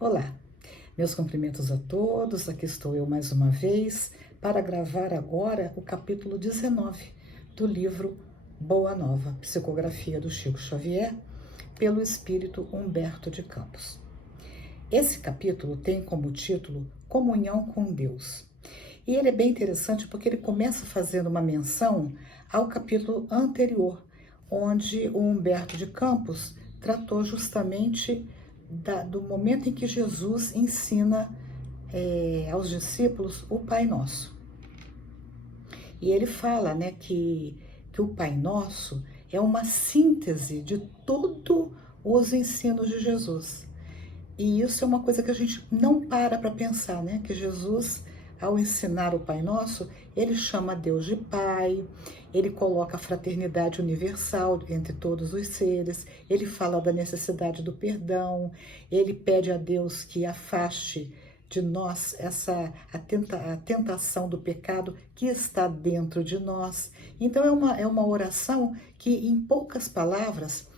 Olá, meus cumprimentos a todos. Aqui estou eu mais uma vez para gravar agora o capítulo 19 do livro Boa Nova, Psicografia do Chico Xavier, pelo espírito Humberto de Campos. Esse capítulo tem como título Comunhão com Deus. E ele é bem interessante porque ele começa fazendo uma menção ao capítulo anterior, onde o Humberto de Campos tratou justamente do momento em que Jesus ensina aos discípulos o Pai Nosso. E ele fala, que o Pai Nosso é uma síntese de todos os ensinos de Jesus. E isso é uma coisa que a gente não para pensar, né? Que Jesus, ao ensinar o Pai Nosso, ele chama Deus de Pai, ele coloca a fraternidade universal entre todos os seres, ele fala da necessidade do perdão, ele pede a Deus que afaste de nós a tentação do pecado que está dentro de nós. Então é uma oração que, em poucas palavras,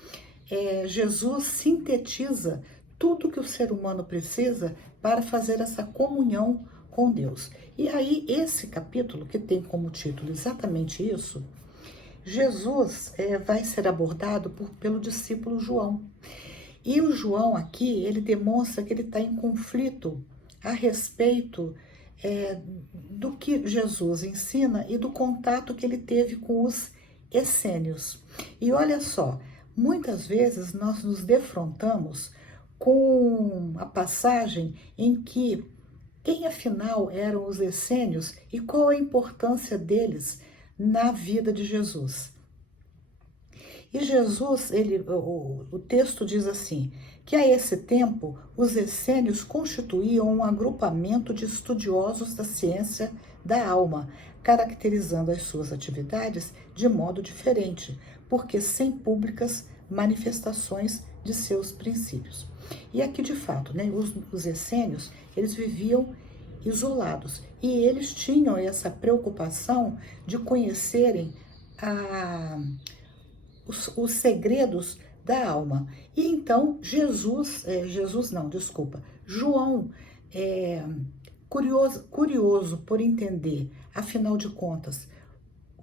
Jesus sintetiza tudo que o ser humano precisa para fazer essa comunhão com Deus. E aí, esse capítulo, que tem como título exatamente isso, Jesus vai ser abordado pelo discípulo João. E o João aqui, ele demonstra que ele está em conflito a respeito do que Jesus ensina e do contato que ele teve com os essênios. E olha só, muitas vezes nós nos defrontamos com a passagem em que quem afinal eram os essênios e qual a importância deles na vida de Jesus. E Jesus, o texto diz assim, que a esse tempo os essênios constituíam um agrupamento de estudiosos da ciência da alma, caracterizando as suas atividades de modo diferente, porque sem públicas manifestações de seus princípios. E aqui, de fato, os essênios, eles viviam isolados e eles tinham essa preocupação de conhecerem os segredos da alma. E então João, curioso por entender, afinal de contas,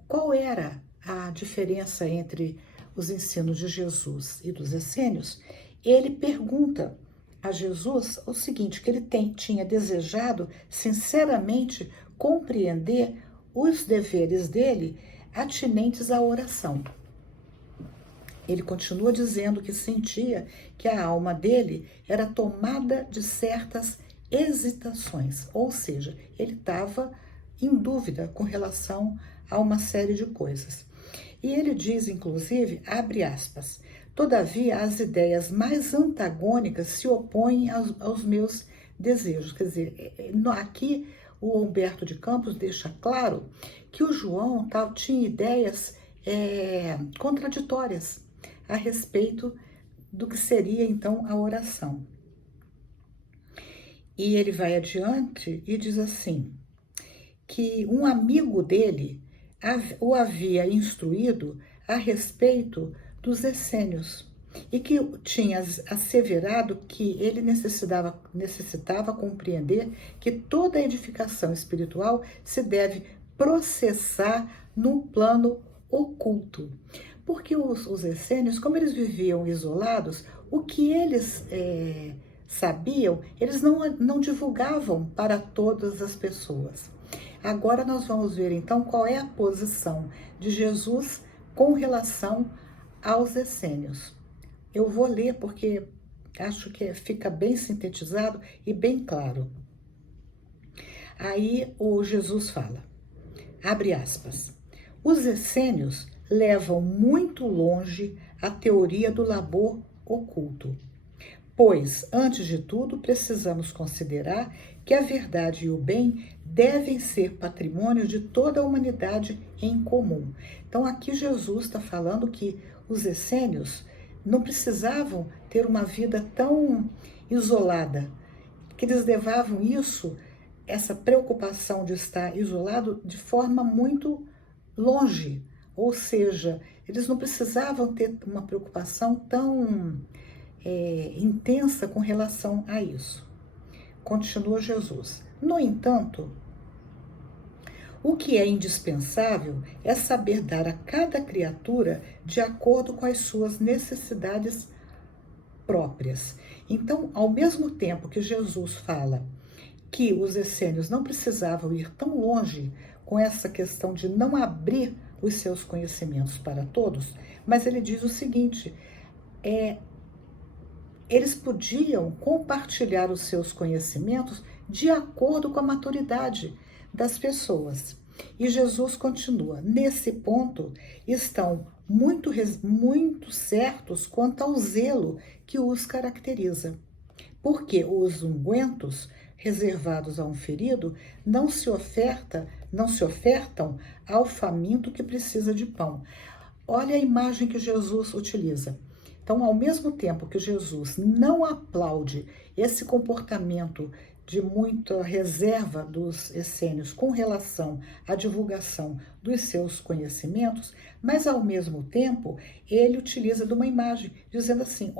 qual era a diferença entre os ensinos de Jesus e dos essênios, ele pergunta a Jesus o seguinte, que ele tinha desejado sinceramente compreender os deveres dele atinentes à oração. Ele continua dizendo que sentia que a alma dele era tomada de certas hesitações, ou seja, ele estava em dúvida com relação a uma série de coisas. E ele diz, inclusive, abre aspas, todavia as ideias mais antagônicas se opõem aos meus desejos. Quer dizer, aqui o Humberto de Campos deixa claro que o João tinha ideias contraditórias a respeito do que seria então a oração. E ele vai adiante e diz assim, que um amigo dele o havia instruído a respeito dos essênios e que tinha asseverado que ele necessitava compreender que toda edificação espiritual se deve processar no plano oculto. Porque os essênios, como eles viviam isolados, o que eles sabiam, eles não divulgavam para todas as pessoas. Agora nós vamos ver então qual é a posição de Jesus com relação aos essênios. Eu vou ler porque acho que fica bem sintetizado e bem claro. Aí o Jesus fala, abre aspas, os essênios levam muito longe a teoria do labor oculto, pois, antes de tudo, precisamos considerar que a verdade e o bem devem ser patrimônio de toda a humanidade em comum. Então, aqui Jesus está falando que os essênios não precisavam ter uma vida tão isolada, que eles levavam essa preocupação de estar isolado, de forma muito longe. Ou seja, eles não precisavam ter uma preocupação tão intensa com relação a isso. Continua Jesus. No entanto, o que é indispensável é saber dar a cada criatura de acordo com as suas necessidades próprias. Então, ao mesmo tempo que Jesus fala que os essênios não precisavam ir tão longe com essa questão de não abrir os seus conhecimentos para todos, mas ele diz o seguinte, eles podiam compartilhar os seus conhecimentos de acordo com a maturidade das pessoas. E Jesus continua, nesse ponto estão muito certos quanto ao zelo que os caracteriza. Porque os ungüentos reservados a um ferido não se ofertam ao faminto que precisa de pão. Olha a imagem que Jesus utiliza. Então, ao mesmo tempo que Jesus não aplaude esse comportamento de muita reserva dos essênios com relação à divulgação dos seus conhecimentos, mas ao mesmo tempo ele utiliza de uma imagem, dizendo assim,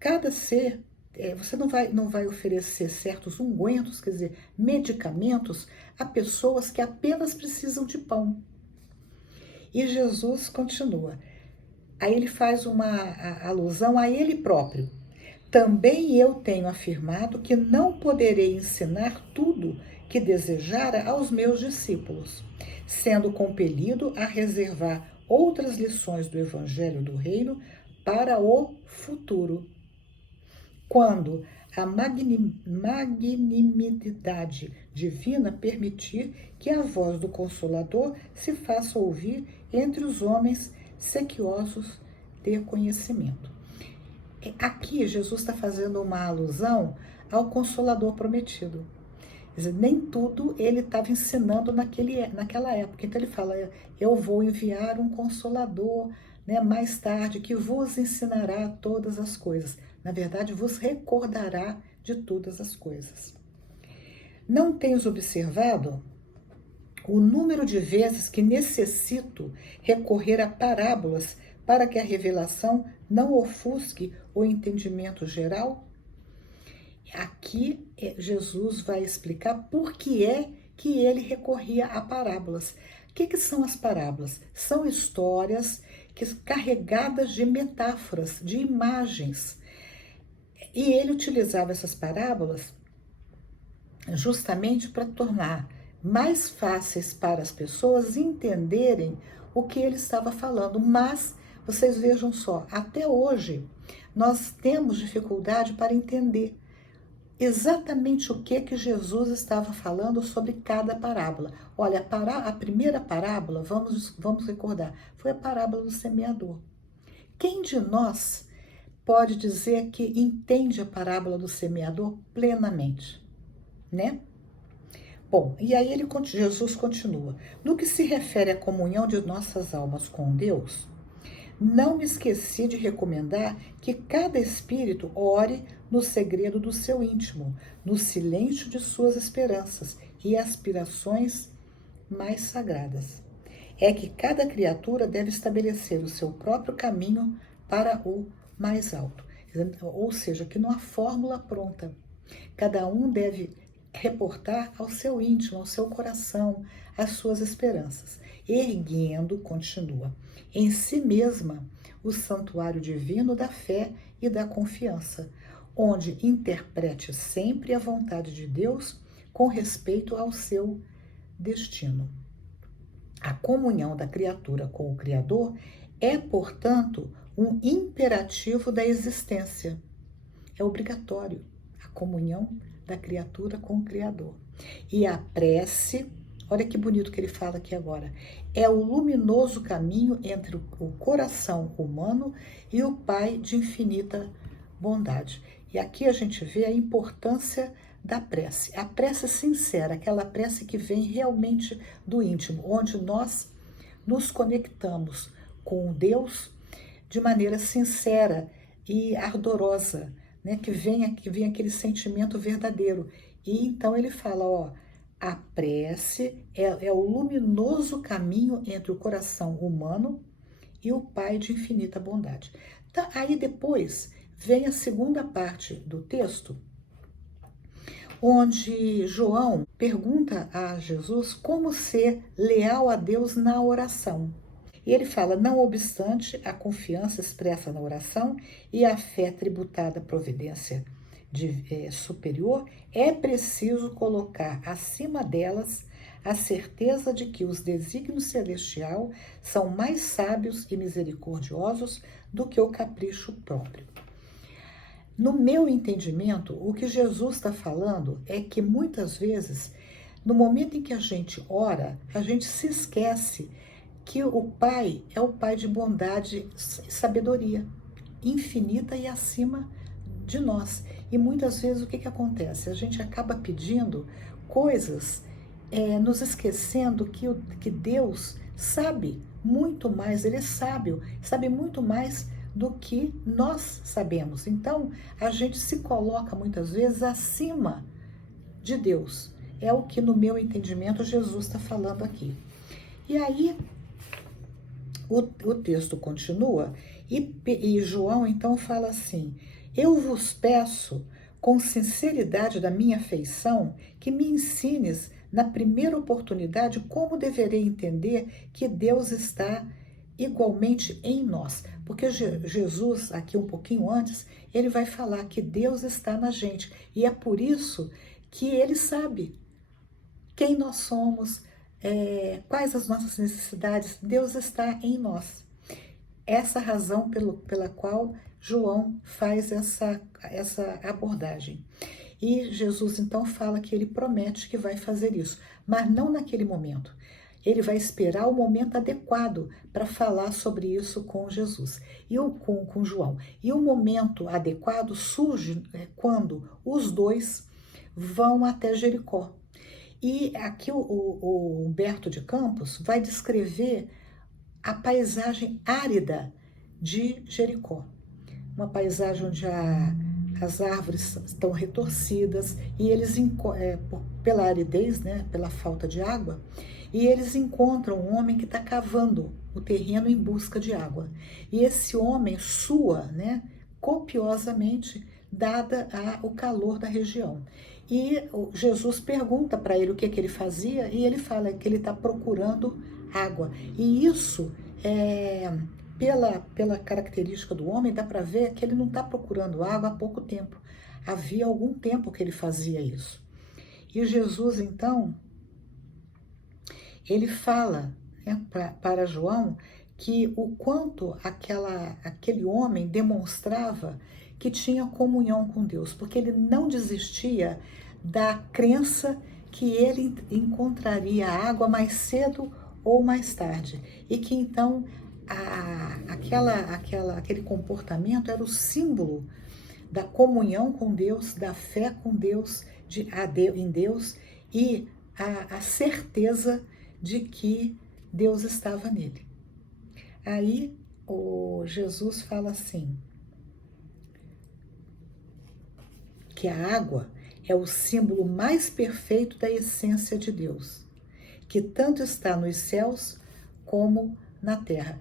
cada ser, você não vai oferecer certos ungüentos, quer dizer, medicamentos, a pessoas que apenas precisam de pão. E Jesus continua. Aí ele faz uma alusão a ele próprio. Também eu tenho afirmado que não poderei ensinar tudo que desejara aos meus discípulos, sendo compelido a reservar outras lições do Evangelho do Reino para o futuro. Quando a magnanimidade divina permitir que a voz do Consolador se faça ouvir entre os homens sequiosos de conhecimento. Aqui Jesus está fazendo uma alusão ao Consolador prometido. Quer dizer, nem tudo ele estava ensinando naquela época. Então ele fala, eu vou enviar um Consolador, mais tarde, que vos ensinará todas as coisas. Na verdade, vos recordará de todas as coisas. Não tens observado o número de vezes que necessito recorrer a parábolas para que a revelação não ofusque o entendimento geral? Aqui Jesus vai explicar por que é que ele recorria a parábolas. O que são as parábolas? São histórias carregadas de metáforas, de imagens. E ele utilizava essas parábolas justamente para tornar mais fáceis para as pessoas entenderem o que ele estava falando. Mas, vocês vejam só, até hoje nós temos dificuldade para entender exatamente o que Jesus estava falando sobre cada parábola. Olha, a primeira parábola, vamos recordar, foi a parábola do semeador. Quem de nós pode dizer que entende a parábola do semeador plenamente, né? Bom, e aí Jesus continua. No que se refere à comunhão de nossas almas com Deus, não me esqueci de recomendar que cada espírito ore no segredo do seu íntimo, no silêncio de suas esperanças e aspirações mais sagradas. É que cada criatura deve estabelecer o seu próprio caminho para o mais alto. Ou seja, que não há fórmula pronta. Cada um deve reportar ao seu íntimo, ao seu coração, as suas esperanças, erguendo, continua, em si mesma o santuário divino da fé e da confiança, onde interprete sempre a vontade de Deus com respeito ao seu destino. A comunhão da criatura com o Criador é, portanto, um imperativo da existência. É obrigatório a comunhão da criatura com o Criador. E a prece, olha que bonito que ele fala aqui agora, é o luminoso caminho entre o coração humano e o Pai de infinita bondade. E aqui a gente vê a importância da prece. A prece sincera, aquela prece que vem realmente do íntimo, onde nós nos conectamos com Deus de maneira sincera e ardorosa, né? Que vem aquele sentimento verdadeiro. E então ele fala, a prece é o luminoso caminho entre o coração humano e o Pai de infinita bondade. Então, aí depois vem a segunda parte do texto, onde João pergunta a Jesus como ser leal a Deus na oração. E ele fala, não obstante a confiança expressa na oração e a fé tributada à providência superior, é preciso colocar acima delas a certeza de que os desígnios celestial são mais sábios e misericordiosos do que o capricho próprio. No meu entendimento, o que Jesus está falando é que muitas vezes, no momento em que a gente ora, a gente se esquece que o Pai é o Pai de bondade e sabedoria, infinita e acima de nós. E muitas vezes o que acontece? A gente acaba pedindo coisas, nos esquecendo que Deus sabe muito mais, Ele é sábio, sabe muito mais do que nós sabemos. Então, a gente se coloca muitas vezes acima de Deus. É o que, no meu entendimento, Jesus está falando aqui. E aí, o texto continua e João então fala assim, eu vos peço, com sinceridade da minha afeição, que me ensines na primeira oportunidade como deverei entender que Deus está igualmente em nós. Porque Jesus, aqui um pouquinho antes, ele vai falar que Deus está na gente. E é por isso que ele sabe quem nós somos, quais as nossas necessidades. Deus está em nós. Essa razão pela qual João faz essa abordagem. E Jesus então fala que ele promete que vai fazer isso, mas não naquele momento. Ele vai esperar o momento adequado para falar sobre isso com Jesus e com João. E o momento adequado surge quando os dois vão até Jericó. E aqui o Humberto de Campos vai descrever a paisagem árida de Jericó. Uma paisagem onde as árvores estão retorcidas e eles, pela aridez, né, pela falta de água, e eles encontram um homem que está cavando o terreno em busca de água. E esse homem sua, né, copiosamente, dada o calor da região. E Jesus pergunta para ele o que ele fazia, e ele fala que ele está procurando água. E isso, pela característica do homem, dá para ver que ele não está procurando água há pouco tempo. Havia algum tempo que ele fazia isso. E Jesus, então, ele fala, né, para João que o quanto aquele homem demonstrava que tinha comunhão com Deus, porque ele não desistia da crença que ele encontraria água mais cedo ou mais tarde, e que então aquele comportamento era o símbolo da comunhão com Deus, da fé com Deus, em Deus, e a certeza de que Deus estava nele. Aí Jesus fala assim, que a água é o símbolo mais perfeito da essência de Deus, que tanto está nos céus como na terra.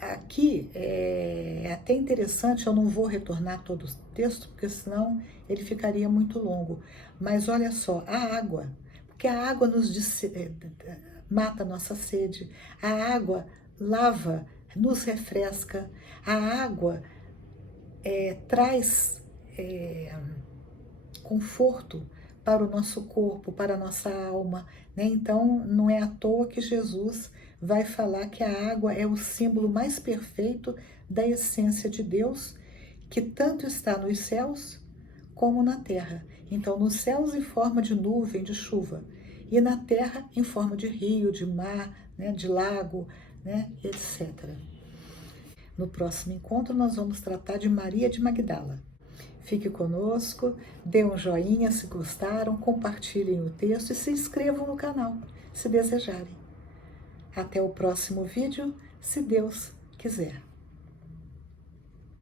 Aqui é até interessante, eu não vou retornar todo o texto, porque senão ele ficaria muito longo. Mas olha só, a água, porque a água mata a nossa sede, a água lava, nos refresca, a água traz conforto para o nosso corpo, para a nossa alma, né? Então, não é à toa que Jesus vai falar que a água é o símbolo mais perfeito da essência de Deus, que tanto está nos céus como na terra. Então, nos céus em forma de nuvem, de chuva, e na terra em forma de rio, de mar, né, de lago, né, etc. No próximo encontro, nós vamos tratar de Maria de Magdala. Fique conosco, dê um joinha se gostaram, compartilhem o texto e se inscrevam no canal, se desejarem. Até o próximo vídeo, se Deus quiser.